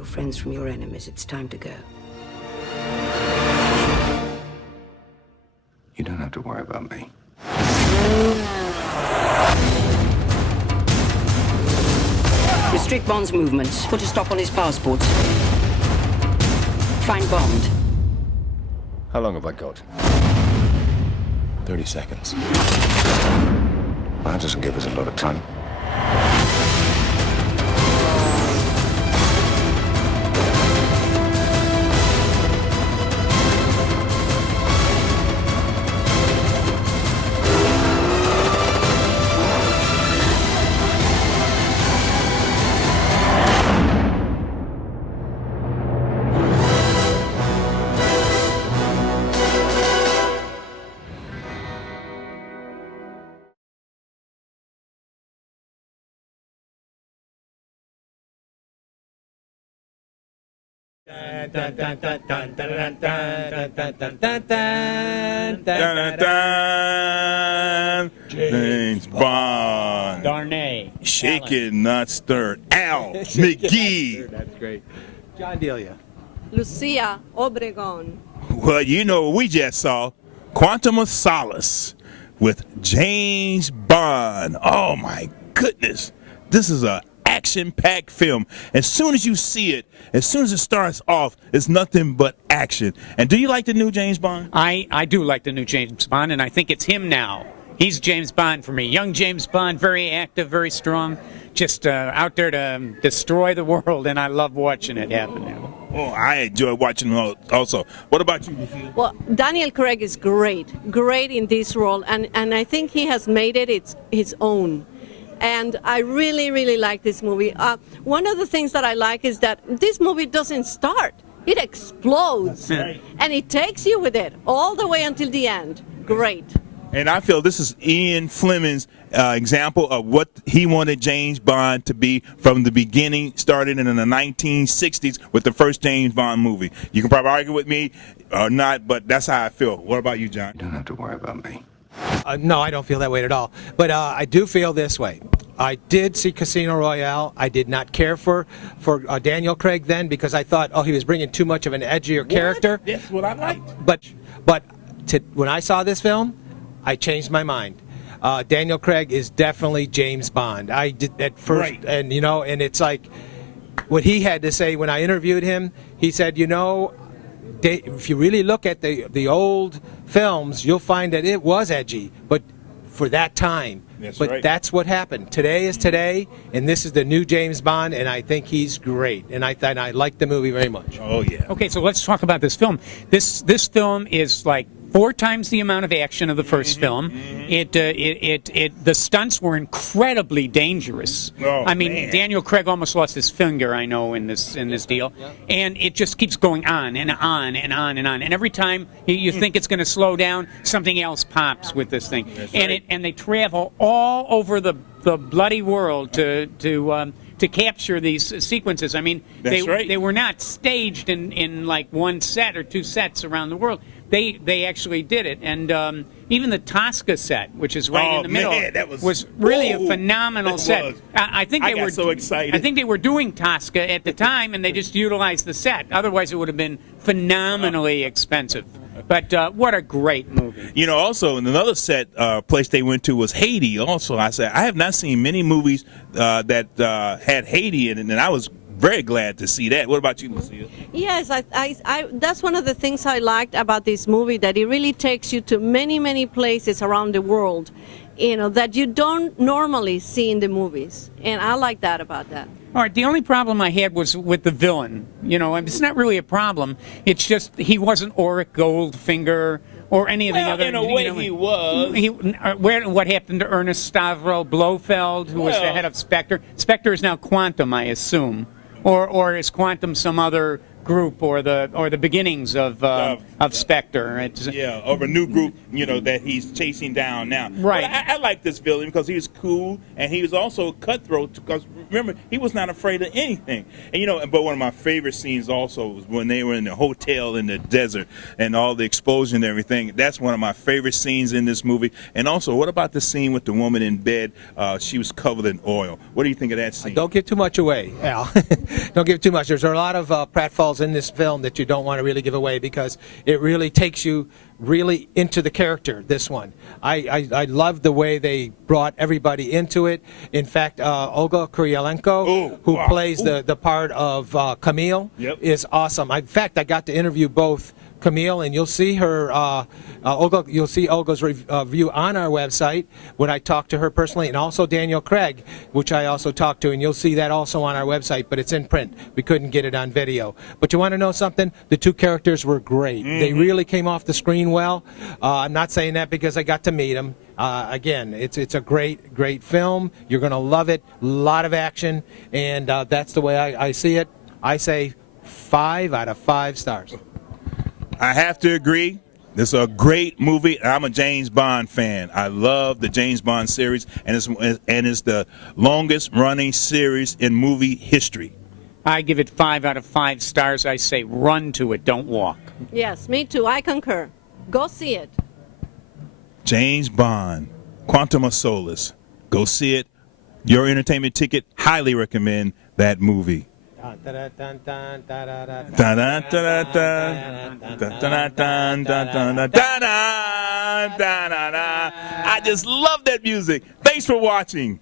your friends from your enemies. It's time to go. You don't have to worry about me. Restrict Bond's movements. Put a stop on his passports. Find Bond. How long have I got? 30 seconds. That doesn't give us a lot of time. Dun, dun, dun, dun, dun, dun, dun, dun, dun, dun, dun, Dun, dun, dun. James Bond. Darnay. Shaken, not stirred. Al McGee. That's great. John Delia. Lucia Obregon. Well, you know what we just saw? Quantum of Solace with James Bond. Oh, my goodness. This is a action-packed film. As soon as you see it, as soon as it starts off, it's nothing but action. And do you like the new James Bond? I do like the new James Bond, and I think it's him now. He's James Bond for me. Young James Bond, very active, very strong, just out there to destroy the world, and I love watching it happen. Oh, I enjoy watching him also. What about you, Lucia? Well, Daniel Craig is great in this role, and I think he has made it his own. And I really, really like this movie. One of the things that I like is that this movie doesn't start. It explodes. Right. And it takes you with it all the way until the end. Great. And I feel this is Ian Fleming's example of what he wanted James Bond to be from the beginning, started in the 1960s with the first James Bond movie. You can probably argue with me or not, but that's how I feel. What about you, John? You don't have to worry about me. No, I don't feel that way at all. But I do feel this way. I did see Casino Royale. I did not care for Daniel Craig then because I thought, he was bringing too much of an edgier character. That's what I liked. But when I saw this film, I changed my mind. Daniel Craig is definitely James Bond. I did at first, Right. and and it's like what he had to say when I interviewed him. He said, if you really look at the old films, you'll find that it was edgy, but for that time. That's what happened. Today is today, and this is the new James Bond, and I think he's great. And I like the movie very much. Oh, yeah. Okay, so let's talk about this film. This film is like 4 times the amount of action of the first film. The stunts were incredibly dangerous. Oh, I mean, man. Daniel Craig almost lost his finger, I know, in this deal, and it just keeps going on and on and on and on. And every time you think it's going to slow down, something else pops with this thing. And they travel all over the bloody world to capture these sequences. I mean, they were not staged in like one set or 2 sets around the world. They actually did it, and even the Tosca set, which is right in the middle, that was really a phenomenal set. I think they were so excited. I think they were doing Tosca at the time, and they just utilized the set. Otherwise, it would have been phenomenally expensive. But what a great movie! Also another set place they went to was Haiti. Also, I have not seen many movies that had Haiti in it, and I was very glad to see that. What about you, Lucia? Yes, I that's one of the things I liked about this movie, that it really takes you to many, many places around the world, that you don't normally see in the movies. And I like that about that. All right, the only problem I had was with the villain. It's not really a problem. It's just he wasn't Auric Goldfinger or any of the other. In a way, he was. What happened to Ernest Stavro Blofeld, who was the head of Spectre? Spectre is now Quantum, I assume. Or is Quantum some other group or the beginnings of Spectre. It's, Yeah, of a new group, that he's chasing down now. Right. But I like this villain because he was cool and he was also cutthroat. Because remember, he was not afraid of anything. And but one of my favorite scenes also was when they were in the hotel in the desert and all the explosion and everything. That's one of my favorite scenes in this movie. And also, what about the scene with the woman in bed? She was covered in oil. What do you think of that scene? Don't give too much away, Al. Don't give too much. There's a lot of pratfalls in this film that you don't want to really give away because it really takes you really into the character, this one. I love the way they brought everybody into it. In fact, Olga Kurylenko, who plays the part of Camille, is awesome. In fact, I got to interview both Camille, and you'll see her, Olga. You'll see Olga's review on our website when I talked to her personally, and also Daniel Craig, which I also talked to, and you'll see that also on our website. But it's in print. We couldn't get it on video. But you want to know something? The two characters were great. They really came off the screen well. I'm not saying that because I got to meet them. Again, it's a great film. You're going to love it. A lot of action, and that's the way I see it. I say 5 out of 5 stars. I have to agree. This is a great movie. I'm a James Bond fan. I love the James Bond series, and it's the longest running series in movie history. I give it 5 out of 5 stars. I say run to it, don't walk. Yes, me too. I concur. Go see it. James Bond, Quantum of Solace. Go see it. Your entertainment ticket. Highly recommend that movie. I just love that music. Thanks for watching.